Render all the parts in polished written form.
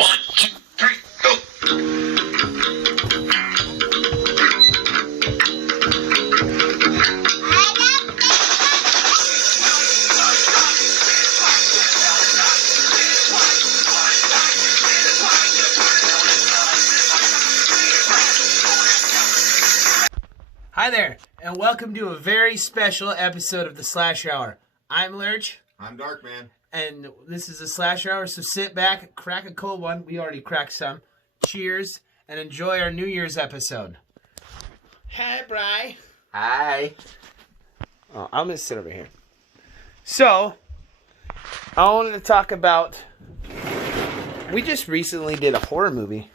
One, two, three, go. Hi there, and welcome to a very special episode of the Slash Hour. I'm Lurch. I'm Darkman. And this is the Slash Hour, so sit back, crack a cold one. We already cracked some. Cheers, and enjoy our New Year's episode. Hi, Bri. Hi. Oh, I'm going to sit over here. So, I wanted to talk about... We just recently did a horror movie.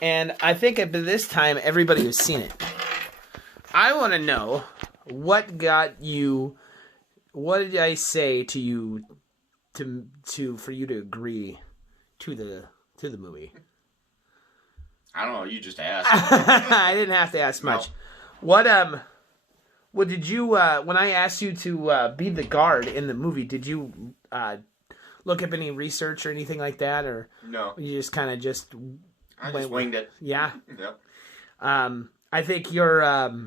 And I think at this time, everybody has seen it. I want to know what got you... What did I say to you for you to agree to the movie? I don't know. You just asked. I didn't have to ask much. No. What did you when I asked you to be the guard in the movie? Did you look up any research or anything like that, or no? You just kind of just winged it. Yeah. Yep. I think your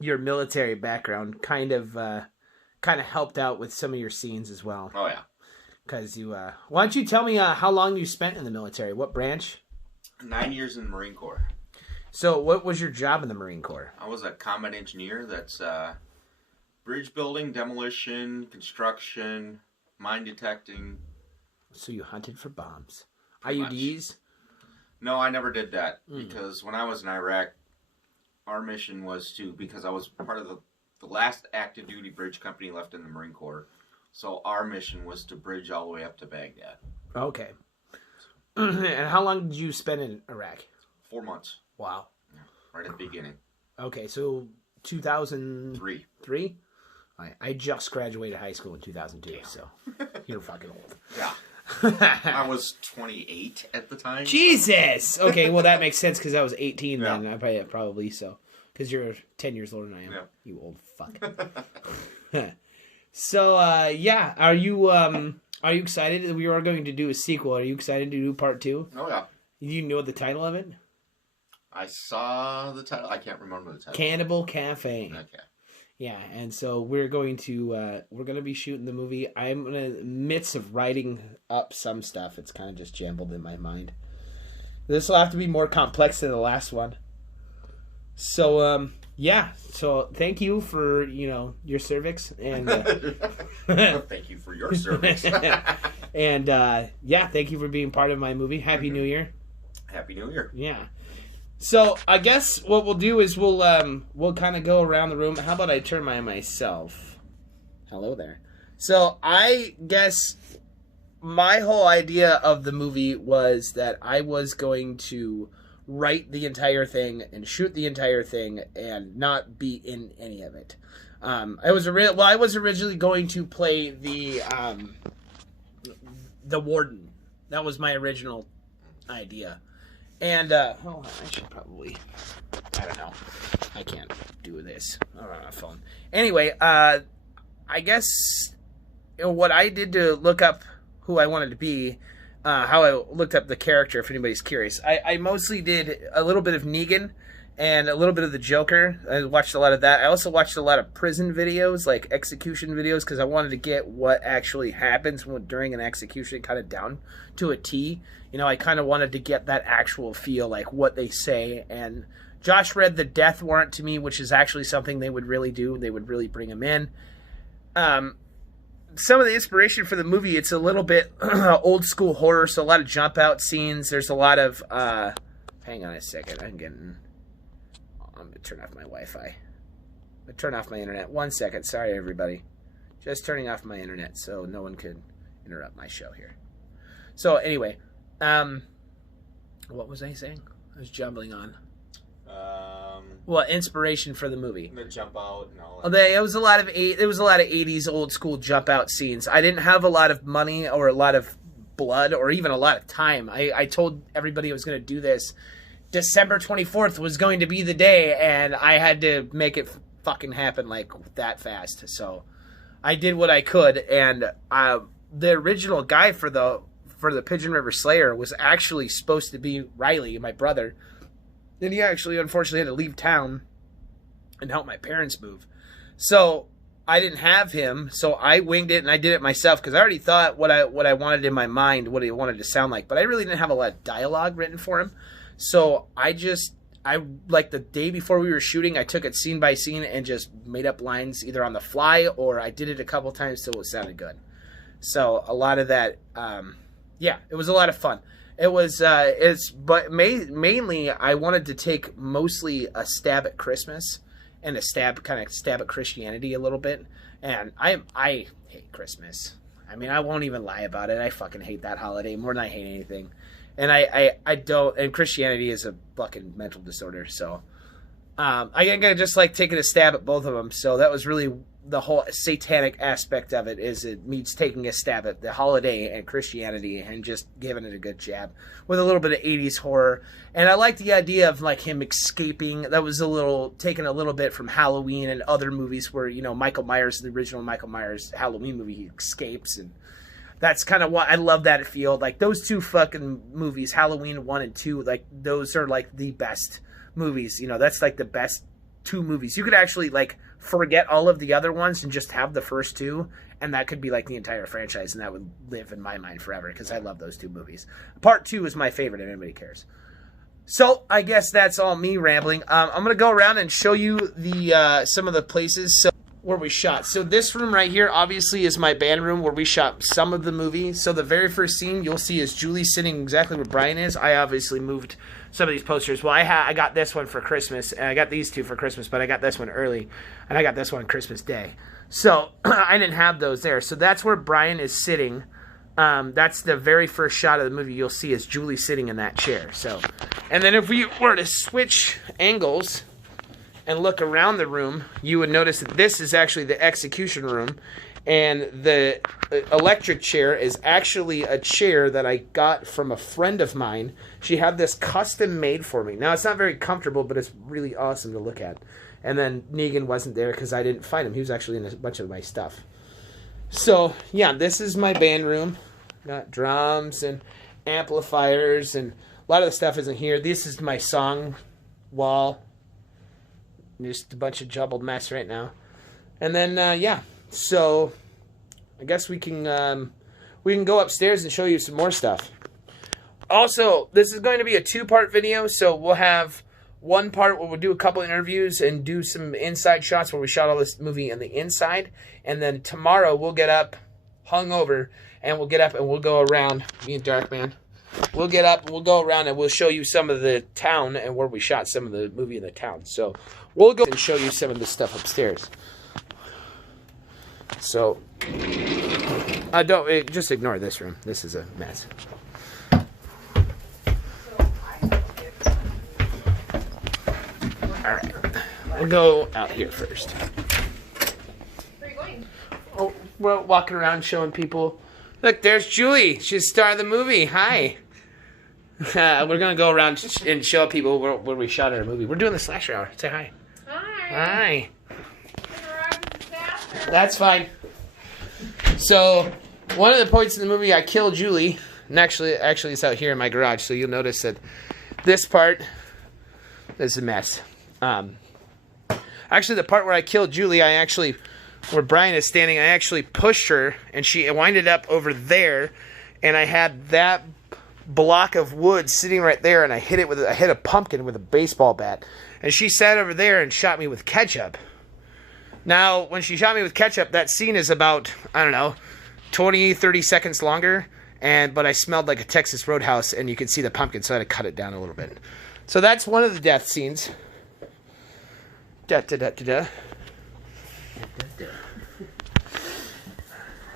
military background kind of helped out with some of your scenes as well. Oh, yeah. Because you... why don't you tell me how long you spent in the military? What branch? 9 years in the Marine Corps. So what was your job in the Marine Corps? I was a combat engineer. That's bridge building, demolition, construction, mine detecting. So you hunted for bombs. IUDs? No, I never did that. Because when I was in Iraq, our mission was because I was part of the last active duty bridge company left in the Marine Corps. So our mission was to bridge all the way up to Baghdad. Okay. And how long did you spend in Iraq? 4 months. Wow. Yeah, right at the beginning. Okay, so 2003? 3. I just graduated high school in 2002, so you're fucking old. Yeah. I was 28 at the time. Jesus! Okay, well that makes sense because I was 18 Yeah. then. I probably so. Because you're 10 years older than I am. Yeah. You old fuck. So, yeah. Are you excited that we are going to do a sequel? Are you excited to do part 2? Oh, yeah. Do you know the title of it? I saw the title. I can't remember the title. Cannibal Cafe. Okay. Yeah, and so we're going to be shooting the movie. I'm in the midst of writing up some stuff. It's kind of just jumbled in my mind. This will have to be more complex than the last one. So, yeah. So, thank you for, your cervix. And thank you for your service. and, yeah, thank you for being part of my movie. Happy New Year. Happy New Year. Yeah. So, I guess what we'll do is we'll kind of go around the room. How about I turn myself? Hello there. So, I guess my whole idea of the movie was that I was going to write the entire thing and shoot the entire thing and not be in any of it. I was originally going to play the warden. That was my original idea. And hold on, I should probably, I don't know. I can't do this on a phone. Anyway, I guess what I did to look up who I wanted to be, how I looked up the character, if anybody's curious. I mostly did a little bit of Negan and a little bit of the Joker. I watched a lot of that. I also watched a lot of prison videos, like execution videos, because I wanted to get what actually happens during an execution kind of down to a T. I kind of wanted to get that actual feel, like what they say. And Josh read the death warrant to me, which is actually something they would really do. They would really bring him in. Some of the inspiration for the movie, it's a little bit old school horror, so a lot of jump out scenes. There's a lot of hang on a second, I'm gonna turn off my Wi-Fi. I'm gonna turn off my internet. 1 second, sorry everybody. Just turning off my internet so no one could interrupt my show here. So anyway, what was I saying? I was jumbling on. Well, inspiration for the movie. The jump out and all that. It was a lot of 80s old school jump out scenes. I didn't have a lot of money or a lot of blood or even a lot of time. I told everybody I was going to do this. December 24th was going to be the day, and I had to make it fucking happen like that fast. So I did what I could, and the original guy for for the Pigeon River Slayer was actually supposed to be Riley, my brother. And he actually, unfortunately, had to leave town and help my parents move. So I didn't have him, so I winged it and I did it myself because I already thought what I wanted in my mind, what he wanted to sound like. But I really didn't have a lot of dialogue written for him. So I like the day before we were shooting, I took it scene by scene and just made up lines either on the fly or I did it a couple times till it sounded good. So a lot of that, yeah, it was a lot of fun. It was, mainly I wanted to take mostly a stab at Christmas and a stab at Christianity a little bit. And I hate Christmas. I mean, I won't even lie about it. I fucking hate that holiday more than I hate anything. And I don't, and Christianity is a fucking mental disorder. So, I gotta just like taking a stab at both of them. So that was really the whole satanic aspect of it, is it means taking a stab at the holiday and Christianity and just giving it a good jab with a little bit of 80s horror. And I like the idea of like him escaping. That was taken a little bit from Halloween and other movies where, you know, Michael Myers, the original Michael Myers Halloween movie, he escapes, and that's kind of what I love that feel. Like those two fucking movies, Halloween 1 and 2, like those are like the best movies. You know, that's like the best two movies. You could actually like forget all of the other ones and just have the first two, and that could be like the entire franchise, and that would live in my mind forever because I love those two movies. Part 2 is my favorite, if anybody cares. So I guess that's all me rambling. I'm gonna go around and show you the some of the places where we shot. So this room right here obviously is my band room where we shot some of the movie. So the very first scene you'll see is Julie sitting exactly where Brian is. I obviously moved some of these posters. Well, I got this one for Christmas, and I got these two for Christmas, but I got this one early, and I got this one Christmas Day. So I didn't have those there. So that's where Brian is sitting. That's the very first shot of the movie you'll see is Julie sitting in that chair. So, and then if we were to switch angles and look around the room, you would notice that this is actually the execution room, and the electric chair is actually a chair that I got from a friend of mine. She had this custom made for me. Now, it's not very comfortable, but it's really awesome to look at. And then Negan wasn't there because I didn't find him. He was actually in a bunch of my stuff. So, yeah, this is my band room. Got drums and amplifiers, and a lot of the stuff isn't here. This is my song wall. Just a bunch of jumbled mess right now. And then, yeah. So, I guess we can go upstairs and show you some more stuff. Also, this is going to be a 2-part video, so we'll have one part where we'll do a couple interviews and do some inside shots where we shot all this movie on the inside. And then tomorrow we'll get up, hungover, and we'll get up and we'll go around, me and Darkman. We'll get up and we'll go around and we'll show you some of the town and where we shot some of the movie in the town. So, we'll go and show you some of the stuff upstairs. So, just ignore this room. This is a mess. Alright, we'll go out here first. Where are you going? Oh, we're walking around showing people. Look, there's Julie. She's the star of the movie. Hi. We're going to go around and show people where we shot our movie. We're doing the slasher hour. Say hi. Hi. Hi. That's fine. So, one of the points in the movie, I kill Julie. And actually, it's out here in my garage. So you'll notice that this part is a mess. Actually, the part where I killed Julie, where Brian is standing, I actually pushed her, and she winded up over there, and I had that block of wood sitting right there, and I hit a pumpkin with a baseball bat, and she sat over there and shot me with ketchup. Now, when she shot me with ketchup, that scene is about, I don't know, 20, 30 seconds longer, but I smelled like a Texas Roadhouse, and you can see the pumpkin, so I had to cut it down a little bit. So that's one of the death scenes. Da-da-da-da-da.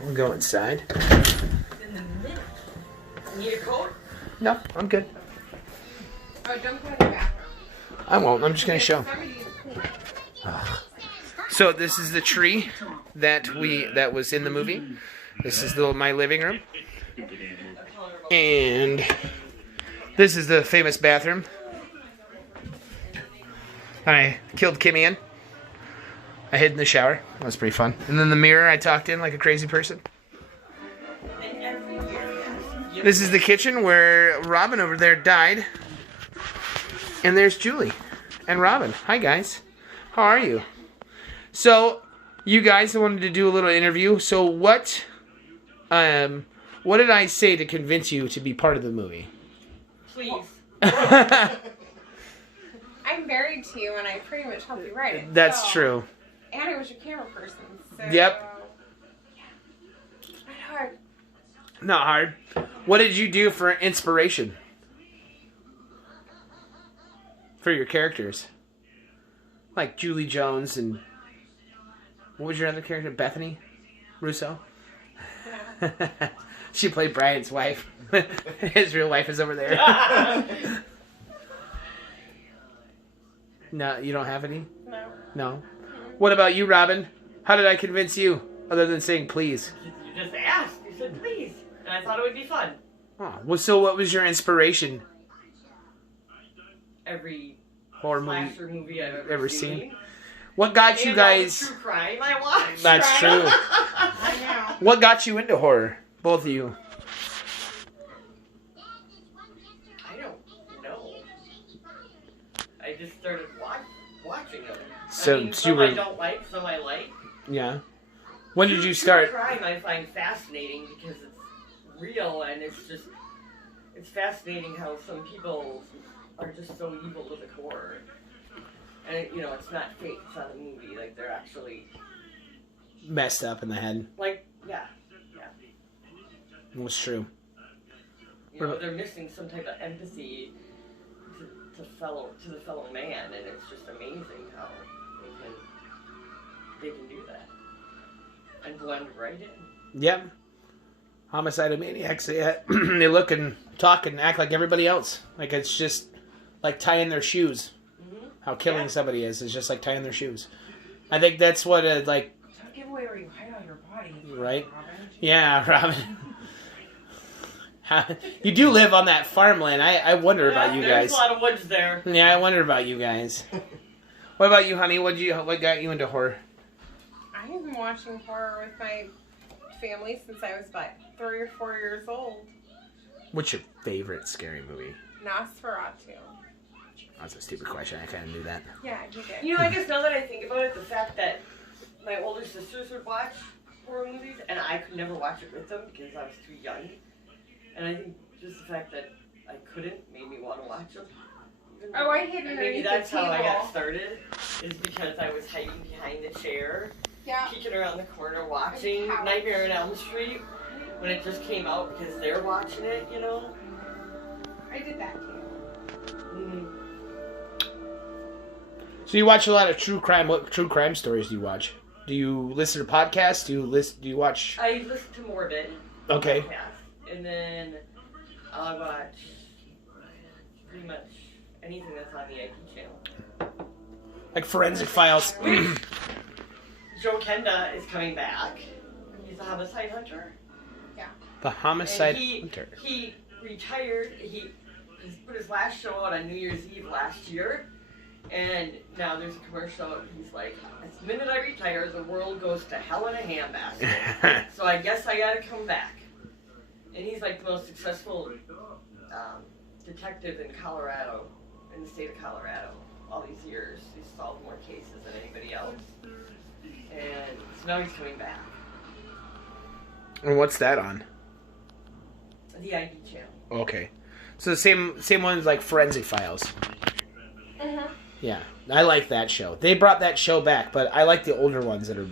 We'll go inside. In the middle. Need a coat? No, I'm good. Oh, don't go to the bathroom. I won't. I'm just going to show. Somebody needs a coat. So this is the tree that was in the movie. This is my living room. And this is the famous bathroom. I killed Kimmy in. I hid in the shower. That was pretty fun. And then the mirror I talked in like a crazy person. This is the kitchen where Robin over there died. And there's Julie and Robin. Hi, guys. How are you? So, you guys wanted to do a little interview. So, what did I say to convince you to be part of the movie? Please. I'm married to you, and I pretty much helped you write it. That's so. true. And I was your camera person. So, Yep. Yeah. Not hard. Not hard. What did you do for inspiration? For your characters? Like Julie Jones and... What was your other character? Bethany Russo? Yeah. She played Brian's wife. His real wife is over there. No, you don't have any? No. No. What about you, Robin? How did I convince you? Other than saying please. You just asked. You said please. And I thought it would be fun. Oh, well, so what was your inspiration? Every Horror movie. slasher movie I've ever Ever seen. seen? What got you And all the guys... true crime I watched. That's true. I know. What got you into horror? Both of you. I don't know. I just started watching them. So, I mean, you some were... I don't like, some I like. Yeah. When did you True start? crime I find fascinating because it's real and it's fascinating how some people are just so evil to the core. And it's not fake, it's not a movie, like they're actually Messed up in the head. like yeah. It was true. They're missing some type of empathy to the fellow man, and it's just amazing how they can do that and blend right in. Yep. Homicidal maniacs. They look and talk and act like everybody else. Like it's just like tying their shoes. Mm-hmm. How killing somebody is just like tying their shoes. I think that's what like. Don't give away where you hide all your body. Right. Robin. Yeah, Robin. You do live on that farmland. I wonder about you There's guys. a lot of woods there. Yeah, I wonder about you guys. What about you, honey? What got you into horror? I have been watching horror with my family since I was about 3 or 4 years old. What's your favorite scary movie? Nosferatu. That's a stupid question. I kind of knew that. Yeah, you did. I guess now that I think about it, the fact that my older sisters would watch horror movies and I could never watch it with them because I was too young. And I think just the fact that I couldn't made me want to watch them. Oh, I hid And underneath maybe the that's how I got table. started, is because I was hiding behind the chair, Yeah. peeking around the corner watching Couch. Nightmare on Elm Street when it just came out because they're watching it, I did that too. Mm. So you watch a lot of true crime. What true crime stories do you watch? Do you listen to podcasts? Do you watch? I listen to Morbid. Okay. Podcast, and then I'll watch pretty much anything that's on the IP channel. Like Forensic Files. Joe Kenda is coming back. He's a homicide hunter. The Homicide And Hunter. he retired. He put his last show out on New Year's Eve last year. And now there's a commercial. He's like, the minute I retire, the world goes to hell in a handbasket. So I guess I gotta come back. And he's like the most successful detective in Colorado, in the state of Colorado, all these years. He's solved more cases than anybody else. And so now he's coming back. And what's that on? The ID channel. Okay. So the same ones like Forensic Files. Mm-hmm. Yeah, I like that show. They brought that show back, but I like the older ones that are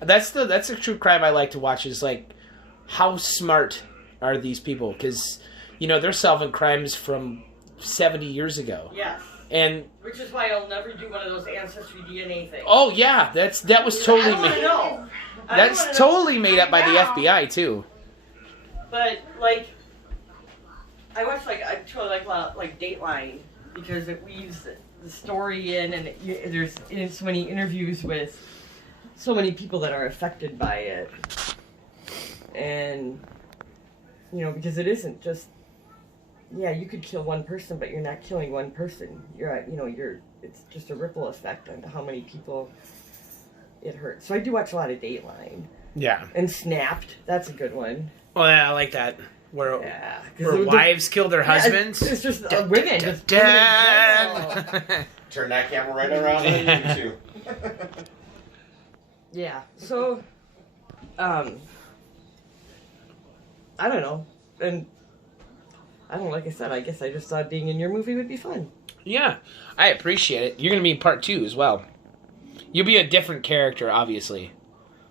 that's a true crime I like to watch. Is like how smart are these people? Because they're solving crimes from 70 years ago. Yes. And Which is why I'll never do one of those ancestry DNA things. oh yeah, that was totally I don't wanna made. know. I don't That's wanna know. totally made up by the I know. FBI too. But I watch I totally like Dateline because it weaves the story in, and there's so many interviews with so many people that are affected by it, and because it isn't just you could kill one person, but you're not killing one person. It's just a ripple effect onto how many people it hurts. So I do watch a lot of Dateline. Yeah. And Snapped. That's a good one. Oh, yeah, I like that. Where, Yeah. 'Cause where the- wives kill their husbands. It's just women. Just Dad. Turn that camera right around on you too. Yeah. So, I don't know. And I don't know, like I said, I guess I just thought being in your movie would be fun. Yeah, I appreciate it. You're going to be in part 2 as well. You'll be a different character, obviously,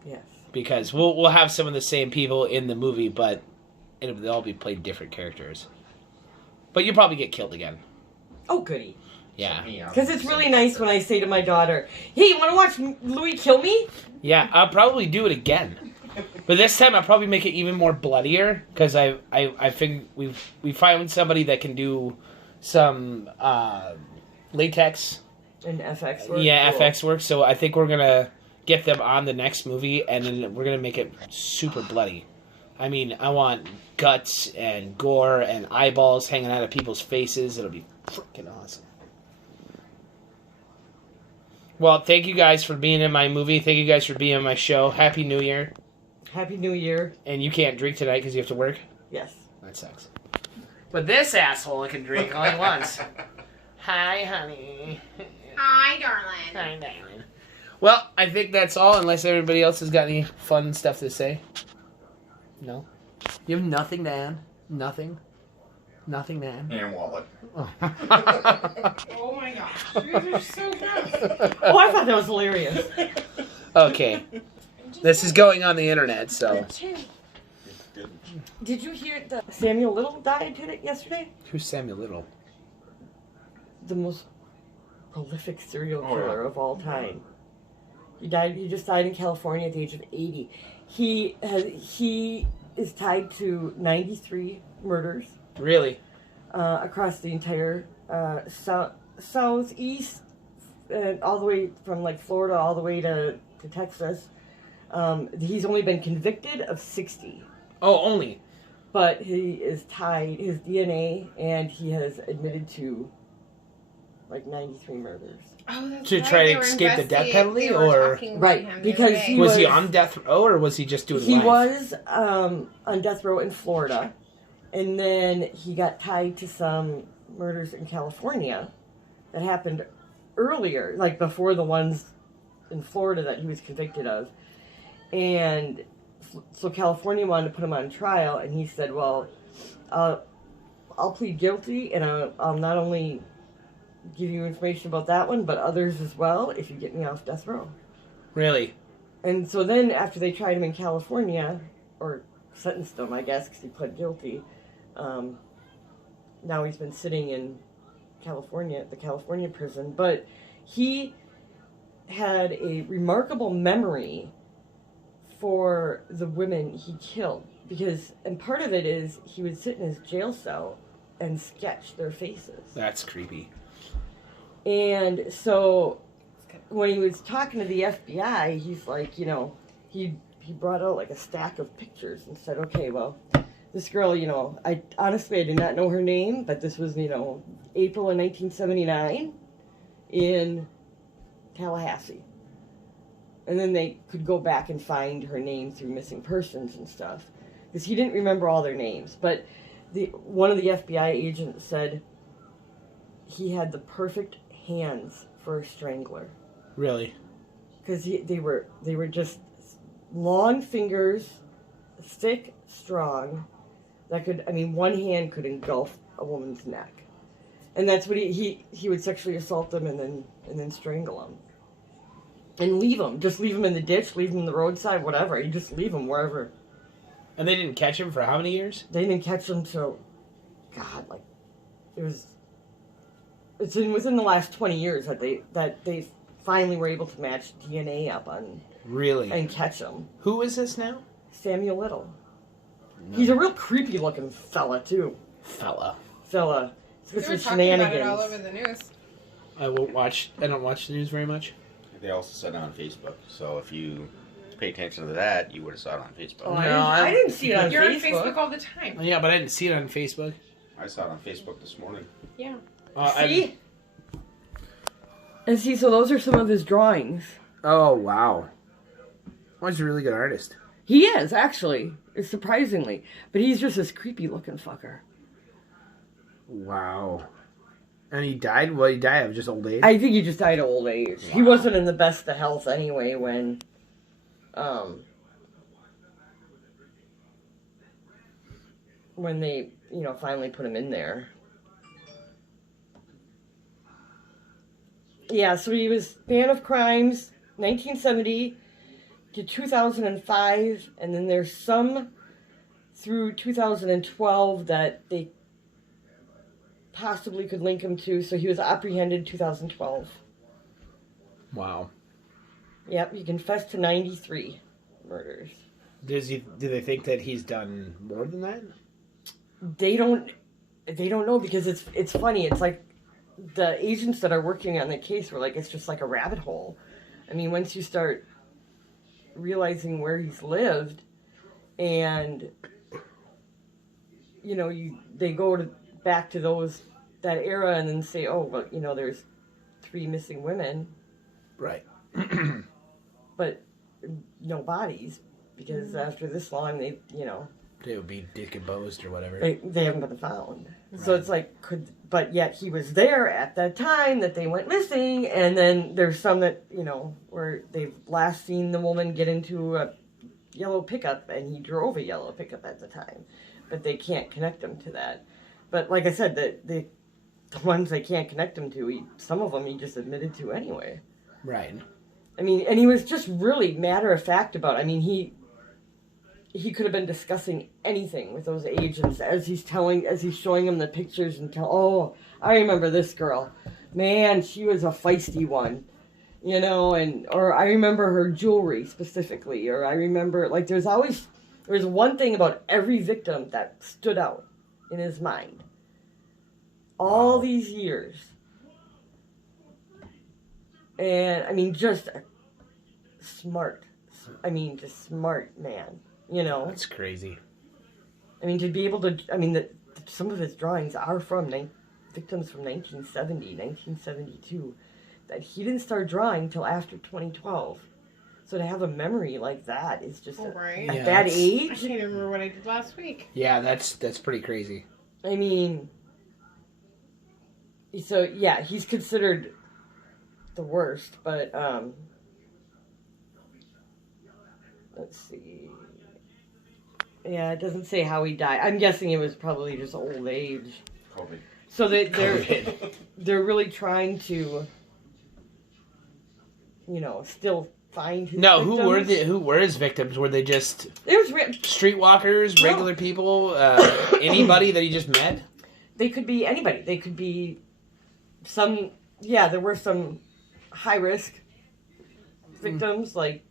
Yes. because we'll have some of the same people in the movie, but they'll all be played different characters. But you'll probably get killed again. Oh, goody. Yeah. Because it's really nice when I say to my daughter, "Hey, you want to watch Louis kill me?" Yeah, I'll probably do it again. But this time I'll probably make it even more bloodier, because I think we find somebody that can do some latex. And FX work. Yeah, Cool. FX work. So I think we're gonna get them on the next movie, and then we're gonna make it super bloody. I mean, I want guts and gore and eyeballs hanging out of people's faces. It'll be freaking awesome. Well, thank you guys for being in my movie. Thank you guys for being on my show. Happy New Year. Happy New Year. And you can't drink tonight because you have to work? Yes. That sucks. But this asshole can drink all he wants. Hi, honey. Hi, darling. Hi, darling. Well, I think that's all, unless everybody else has got any fun stuff to say. No? You have nothing to add? Nothing? Nothing to add? And wallet. Oh. Oh my gosh, you guys are so gross. Oh, I thought that was hilarious. Okay. This is going on the internet, so. Did you hear that Samuel Little died yesterday? Who's Samuel Little? The most prolific serial Oh, yeah. killer of all time. He just died in California at the age of 80. He is tied to 93 murders Really? across the entire southeast, and all the way from like Florida all the way to Texas. He's only been convicted of 60. Oh, only. But he is tied, his DNA, and he has admitted to like 93 murders. Oh, that's To right. try to They were escape the death penalty, they were or- talking about Right, him the because other day. he Was he was- on death row, or was he just doing He life? was on death row in Florida, and then he got tied to some murders in California that happened earlier, like before the ones in Florida that he was convicted of. And so California wanted to put him on trial, and he said, well, I'll plead guilty, and I'll not only give you information about that one, but others as well, if you get me off death row. Really? And so then, after they tried him in California, or sentenced him, I guess, because he pled guilty, now he's been sitting in California, at the California prison. But he had a remarkable memory for the women he killed. And part of it is he would sit in his jail cell and sketch their faces. That's creepy. And so when he was talking to the FBI, he's like, he brought out like a stack of pictures and said, okay, well, this girl, I did not know her name, but this was, April of 1979 in Tallahassee. And then they could go back and find her name through missing persons and stuff. Because he didn't remember all their names. But one of the FBI agents said he had the perfect hands for a strangler. Really? Because they were just long fingers, thick, strong, that could, one hand could engulf a woman's neck. And that's what he would sexually assault them and then strangle them. And leave them in the ditch, leave them in the roadside, whatever. You just leave them wherever. And they didn't catch him for how many years? They didn't catch them till, God, like, it's within the last 20 years that they finally were able to match DNA up on Really? and catch them. Who is this now? Samuel Little. He's a real creepy looking fella too. Fella. Fella. They It's were with talking about it all shenanigans. over the news. I don't watch the news very much. They also said it on Facebook, so if you pay attention to that, you would have saw it on Facebook. Oh, No, I didn't see it on You're on Facebook. Facebook all the time. Yeah, but I didn't see it on Facebook. I saw it on Facebook this morning. Yeah. See? And see, so those are some of his drawings. Oh, wow. Oh, he's a really good artist. He is, actually, surprisingly. But he's just this creepy looking fucker. Wow. And he died? Well, he died of just old age? I think he just died of old age. He Wow. wasn't in the best of health anyway when they, finally put him in there. Yeah, so he was Man of Crimes, 1970 to 2005, and then there's some through 2012 that they possibly could link him to. So he was apprehended 2012. Wow. Yep, he confessed to 93 murders. Do they think that he's done more than that? They don't know, because it's funny. It's like the agents that are working on the case were like, it's just like a rabbit hole. I mean, once you start realizing where he's lived, and they go back to that era and then say, oh, well, there's 3 missing women, Right. but no bodies, because after this long, they They would be decomposed or whatever. they haven't been found. So it's like, but yet he was there at that time that they went missing, and then there's some that, where they've last seen the woman get into a yellow pickup, and he drove a yellow pickup at the time, but they can't connect him to that. But like I said, the ones they can't connect him to, some of them he just admitted to anyway. Right. I mean, and he was just really matter of fact about it. I mean, he could have been discussing anything with those agents as he's showing them the pictures and oh, I remember this girl. Man, she was a feisty one. Or I remember her jewelry specifically, or I remember, like, there's one thing about every victim that stood out in his mind. All these years. And, I mean, just smart man. That's crazy. I mean, to be able to, some of his drawings are from victims from 1970, 1972, that he didn't start drawing till after 2012. So to have a memory like that is just Right. at Yeah, that that's- I age. can't even remember what I did last week. Yeah, that's pretty crazy. I mean, so yeah, he's considered the worst, but let's see. Yeah, it doesn't say how he died. I'm guessing it was probably just old age. COVID. So they're COVID. they're really trying to, still find his No, victims. who were his victims? Were they just It was streetwalkers, No. regular people, anybody that he just met? They could be anybody. They could be some. Yeah, there were some high risk victims, like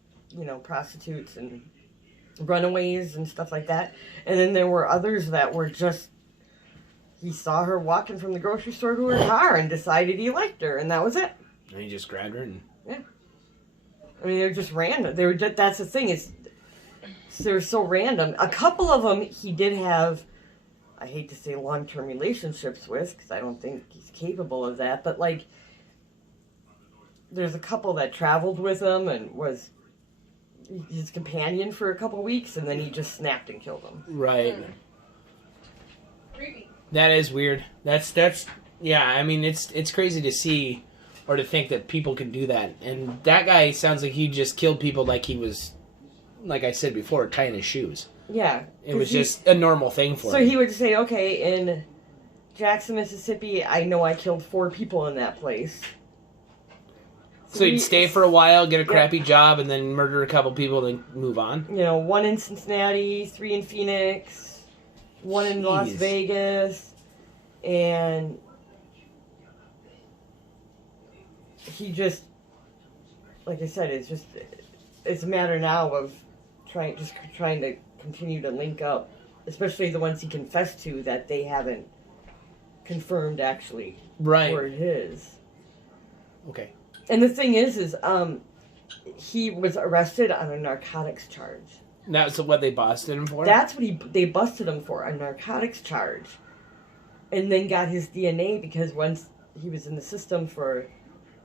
prostitutes and runaways and stuff like that. And then there were others that were just, he saw her walking from the grocery store to her car and decided he liked her, and that was it. And he just grabbed her and... I mean, they're just random. That's the thing, is they're so random. A couple of them he did have, I hate to say long-term relationships with, because I don't think he's capable of that, but like, there's a couple that traveled with him and was his companion for a couple weeks, and then he just snapped and killed him. Right. Creepy. That is weird. That's yeah, I mean, it's crazy to see or to think that people can do that. And that guy sounds like he just killed people like he was, like I said before, tying his shoes. Yeah. It was just a normal thing for So him. he would say, okay, in Jackson, Mississippi, I know I killed 4 people in that place. So he'd stay for a while, get a crappy job, and then murder a couple people, then move on. 1 in Cincinnati, 3 in Phoenix, 1 in Las Jeez. Vegas, and he just, like I said, it's a matter now of trying to continue to link up, especially the ones he confessed to that they haven't confirmed actually Right. were his. Okay. And the thing is he was arrested on a narcotics charge. That's what they busted him for? That's what they busted him for, a narcotics charge. And then got his DNA, because once he was in the system for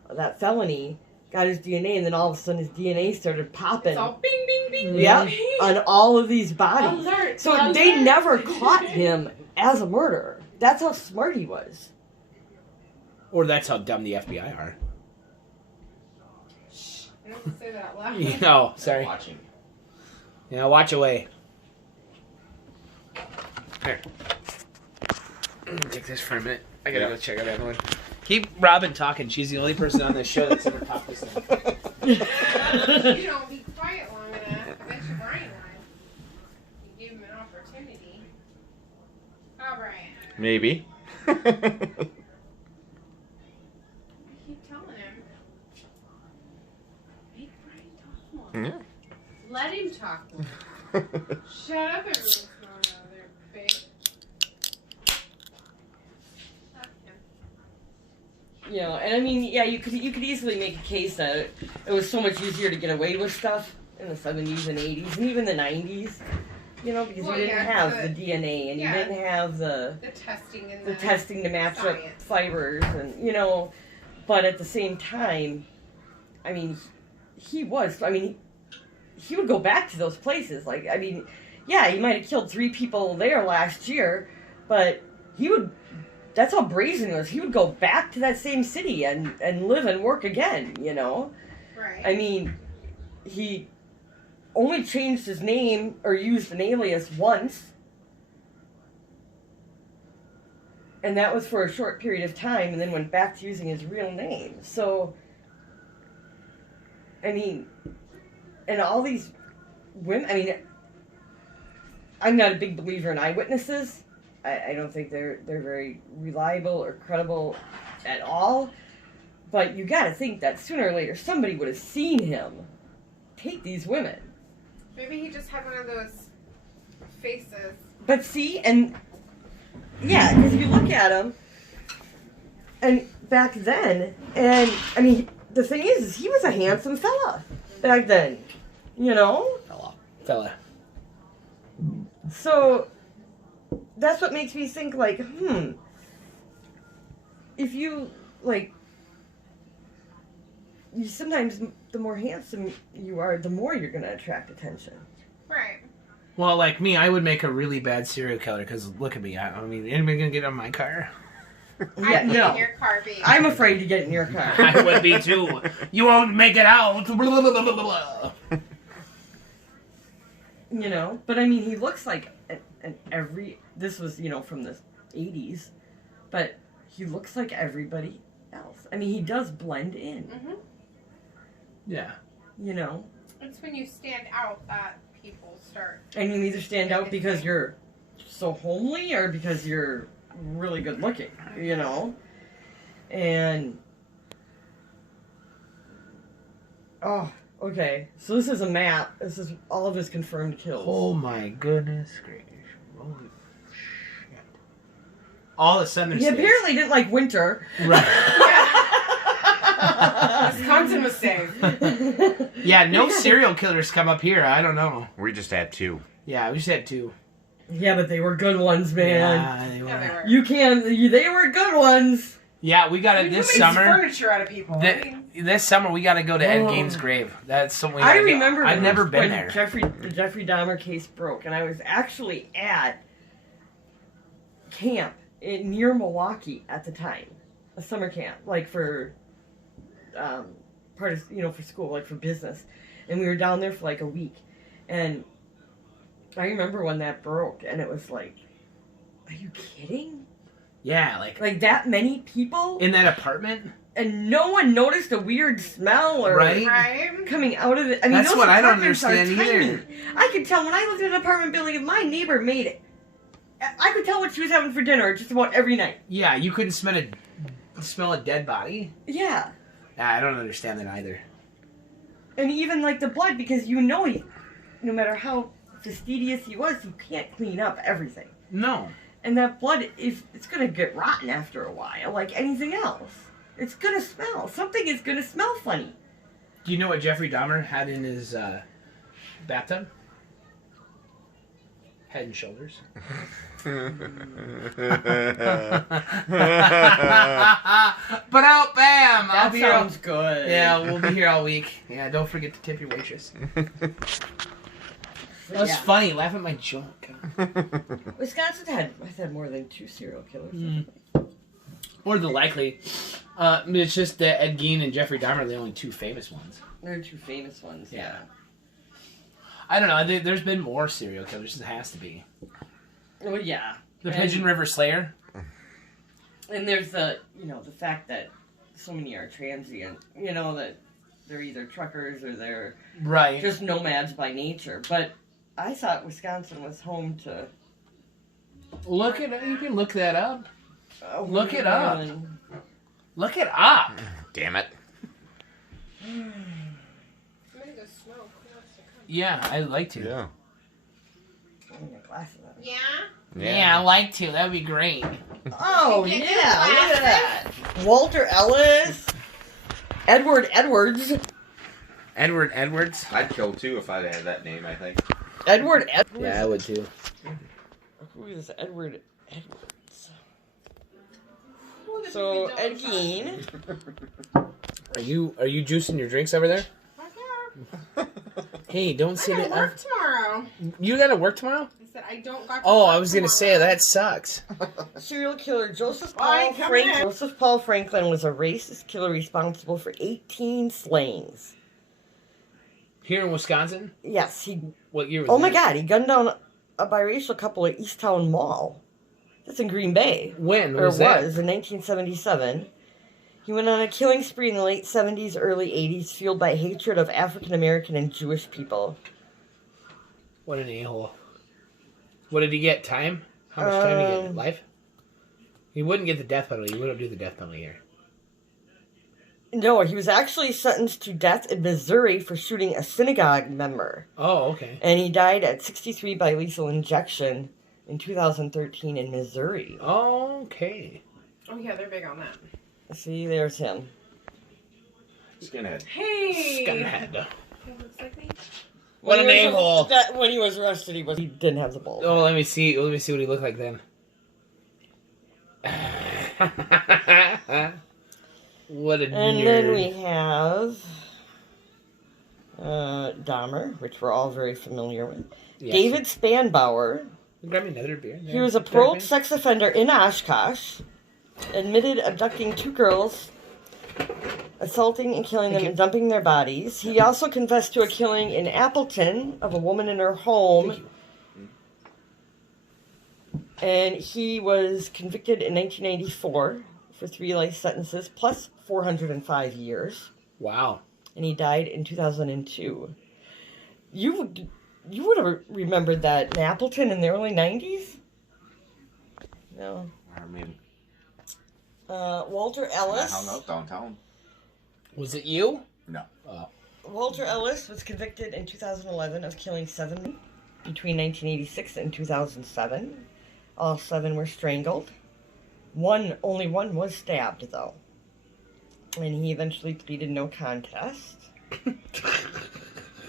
that felony, got his DNA, and then all of a sudden his DNA started popping. It's all bing, bing, bing, Yeah, bing, bing. on all of these bodies. Alert, So alert. they never caught him as a murderer. That's how smart he was. Or that's how dumb the FBI are. Shh, I don't say that out loud. Oh, sorry. Watching. Yeah, watch away. Here. Take this for a minute. I gotta go check out that one. Keep Robin talking. She's the only person on this show that's ever talked this long. You don't be quiet long enough. I bet you Brian would. You give him an opportunity. Oh, Brian. Maybe. I keep telling him. Make Brian talk more. Yeah. Let him talk more. Shut up every once in a while there, babe. Fuck him. You know, and I mean, yeah, you could easily make a case that it was so much easier to get away with stuff in the 70s and 80s and even the 90s. You know, because Well, you didn't yeah, have the- the DNA and yeah. you didn't have the testing and testing to match up science. fibers and, you know, but at the same time, I mean, he would go back to those places. Like, I mean, yeah, he might have killed 3 people there last year, but that's how brazen he was. He would go back to that same city and live and work again, you know? Right. I mean, he only changed his name or used an alias once. And that was for a short period of time and then went back to using his real name. So, I mean, and all these women, I mean, I'm not a big believer in eyewitnesses. I don't think they're very reliable or credible at all. But you gotta think that sooner or later somebody would have seen him take these women. Maybe he just had one of those faces. But see, and yeah, because you look at him, and back then, and I mean, the thing is he was a handsome fella back then, you know? Fella. So that's what makes me think, like, if you, like, you sometimes, the more handsome you are, the more you're going to attract attention. Right. Well, like me, I would make a really bad serial killer because look at me. I mean, anybody gonna get on my car? Yeah, I'd get no. in your car, baby. I'm afraid to get in your car. I would be too. You won't make it out. You know, but I mean, he looks like this was, you know, from the 80s, but he looks like everybody else. I mean, he does blend in, Mm-hmm. Yeah. you know, It's when you stand out that people start. and you either stand out because you're so homely or because you're really good looking, you know, and, oh, okay, so this is a map. This is all of his confirmed kills. Oh my goodness gracious! Holy shit! All of a sudden, He apparently didn't like winter. Right. Wisconsin was safe. Yeah. No serial killers come up here. I don't know. We just had 2. Yeah, we just had 2. Yeah, but they were good ones, man. Yeah, they Yeah, they were. were. They were good ones. Yeah, we got I it mean, this who makes summer. furniture out of people. I mean, This summer, we got to go to Ed Oh. Gein's grave. That's something. I remember I've when- never been when there. the Jeffrey Dahmer case broke, and I was actually at camp near Milwaukee at the time, a summer camp, like for part of, you know, for school, like for business, and we were down there for like a week, and I remember when that broke, and it was like, are you kidding? Yeah, Like that many people, in that apartment. and no one noticed a weird smell or Right. right? coming out of it. I mean, That's those what I don't apartments are understand tiny. either. I could tell when I lived in an apartment building, if my neighbor made it, I could tell what she was having for dinner just about every night. Yeah, you couldn't smell a dead body. Yeah. I don't understand that either. And even like the blood, because you know, no matter how fastidious he was, you can't clean up everything. No. And that blood it's gonna get rotten after a while, like anything else. It's gonna smell. Something is gonna smell funny. Do you know what Jeffrey Dahmer had in his bathtub? Head and Shoulders. But out, bam! I'll That be here. sounds good. Yeah, we'll be here all week. Yeah, don't forget to tip your waitress. That was Yeah. funny. Laugh at my joke. Wisconsin has had more than 2 serial killers. Mm. More than likely. It's just that Ed Gein and Jeffrey Dahmer are the only 2 famous ones. They're 2 famous ones. Yeah. I don't know. There's been more serial killers. There has to be. Well, yeah. The Pigeon River Slayer. And there's the fact that so many are transient. That they're either truckers or they're Right. just nomads by nature. But I thought Wisconsin was home to. Look it up. You can look that up. Look it more up. than- Look it up. Damn it. I'm gonna go smoke. Who wants to come? Yeah, I'd like to. Yeah. Oh, my glasses on. Yeah? Yeah, I'd like to. That'd be great. Oh, Get yeah, your look at glasses. that. Walter Ellis. Edward Edwards. Edward Edwards. I'd kill too if I'd had that name, I think. Edward Edwards. Yeah, I would too. Who is Edward Edwards? Ooh, this So, is the Ed dog Gein. Are you juicing your drinks over there? Fuck yeah. Hey, don't I sit gotta it work up. tomorrow. You gotta work tomorrow? I said I don't got to Oh, work I was gonna say tomorrow. that sucks. Serial killer Joseph Why, Paul come Franklin. in. Joseph Paul Franklin was a racist killer responsible for 18 slayings. Here in Wisconsin? Yes, he. What year was Oh my that? God, he gunned down a biracial couple at Easttown Mall. That's in Green Bay. When Or was that? was in 1977. He went on a killing spree in the late 70s, early 80s, fueled by hatred of African American and Jewish people. What an a-hole. What did he get? Time? How much time did he get? Life? He wouldn't get the death penalty. He wouldn't do the death penalty here. No, he was actually sentenced to death in Missouri for shooting a synagogue member. Oh, okay. And he died at 63 by lethal injection in 2013 in Missouri. Okay. Oh yeah, they're big on that. See, there's him. Skinhead. Hey. Skinhead. He looks like me. What When an he was- a-hole. When he was arrested, he didn't have the bulb. Oh, let me see. Let me see what he looked like then. What a And nerd. then we have Dahmer, which we're all very familiar with. Yes. David Spanbauer. Grab me another beer. He was a paroled sex offender in Oshkosh. Admitted abducting 2 girls, assaulting and killing them Thank you. and dumping their bodies. He also confessed to a killing in Appleton of a woman in her home. And he was convicted in 1994 for 3 life sentences plus 405 years. Wow. And he died in 2002. You would have remembered that in Appleton in the early 90s? No. I mean, Walter I Ellis. hung out downtown. Was it you? No. Oh. Walter Ellis was convicted in 2011 of killing 7 between 1986 and 2007. All 7 were strangled. Only one was stabbed, though. And he eventually pleaded no contest.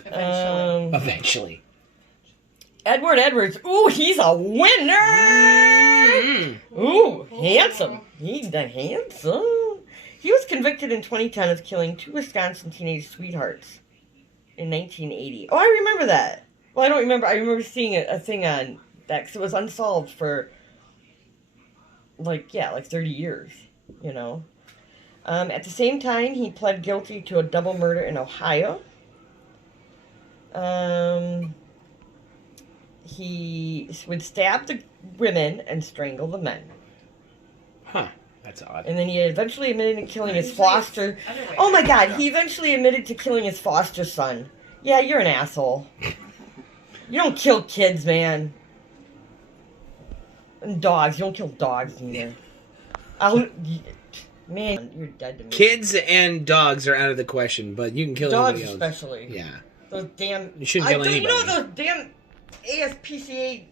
Eventually. Edward Edwards. Ooh, he's a winner! Ooh, handsome. He's the handsome. He was convicted in 2010 of killing 2 Wisconsin teenage sweethearts in 1980. Oh, I remember that. Well, I don't remember. I remember seeing a thing on that because it was unsolved for, like 30 years, you know. At the same time, he pled guilty to a double murder in Ohio. He would stab the women and strangle the men. Huh. That's odd. And then he eventually admitted to killing his foster... Oh my god, he eventually admitted to killing his foster son. Yeah, you're an asshole. You don't kill kids, man. And dogs. You don't kill dogs either. Man, you're dead to me. Kids and dogs are out of the question, but you can kill Dogs anybody else. especially. Yeah. Those damn... You shouldn't kill You know anybody. those damn ASPCA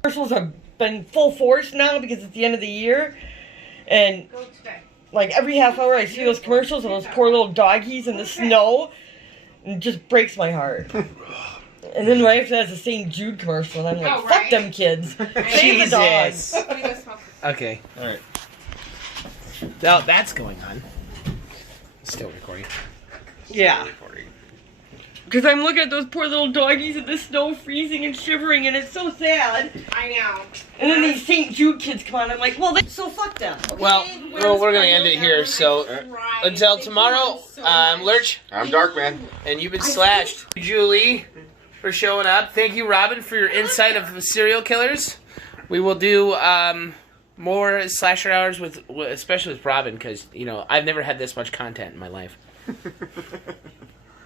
commercials have been full force now because it's the end of the year? And, Go today. like, every half hour I see those commercials of those poor little doggies in the snow. And it just breaks my heart. And then right after that's a St. Jude commercial, and I'm like, Oh, fuck right. them kids. Save the dogs. Jesus. Let me go smoke. Okay. All right. Now that's going on. Still recording. Yeah. Because I'm looking at those poor little doggies in the snow freezing and shivering, and it's so sad. I know. And then these St. Jude kids come on, I'm like, well, so fuck them. Well, we're gonna end it here. So until tomorrow, I'm Lurch, I'm Darkman. and you've been slashed. Thank you, Julie, for showing up. Thank you, Robin, for your insight of serial killers. We will do more slasher hours with, especially with Robin, because I've never had this much content in my life.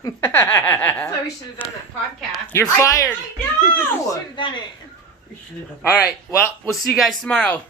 So we should have done that podcast. You're fired. I know! Should have done it. All right. Well, we'll see you guys tomorrow.